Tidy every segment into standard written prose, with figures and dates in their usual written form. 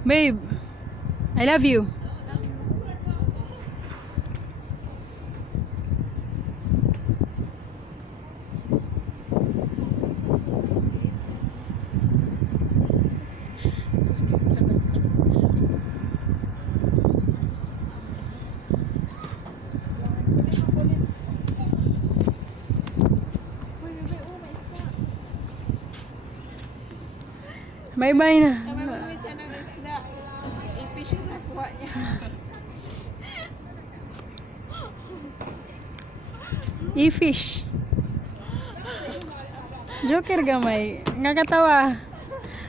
Babe, I love you. Bye-bye na. Mamamili siya ng isda. I-fish yung nakuha niya. I-fish. Joker gamay. Nakakatawa.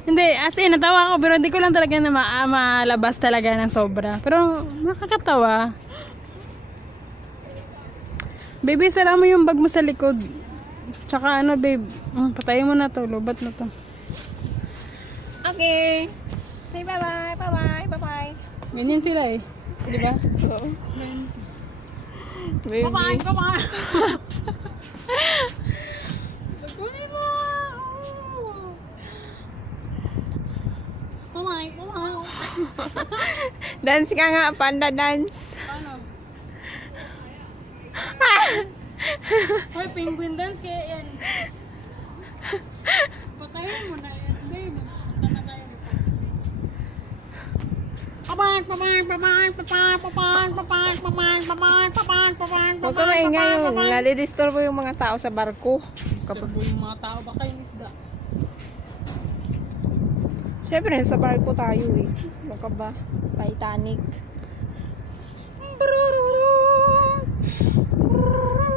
Hindi, as in, natawa ako pero hindi ko lang talaga na malabas talaga ng sobra. Pero nakakatawa. Baby, sara mo yung bag mo sa likod. Tsaka ano, babe. Patayin mo na to. Lobat na to. Okay. Say bye-bye, bye-bye, bye-bye. Ganyan sila eh. Di ba? Oo. Baby. Bye-bye, bye-bye. Kunin mo. Bye-bye, bye-bye. Dance ka nga, panda dance. Paano? Hoy, penguin dance kaya yan. Patayin mo na yan, babe. Punta na tayo ng Patsy. Huwag ka maingay yun. Nalidisturbo yung mga tao sa barko. Disturbo yung mga tao, baka yung isda. Siyempre, sa barko tayo eh. Baka ba? Titanic.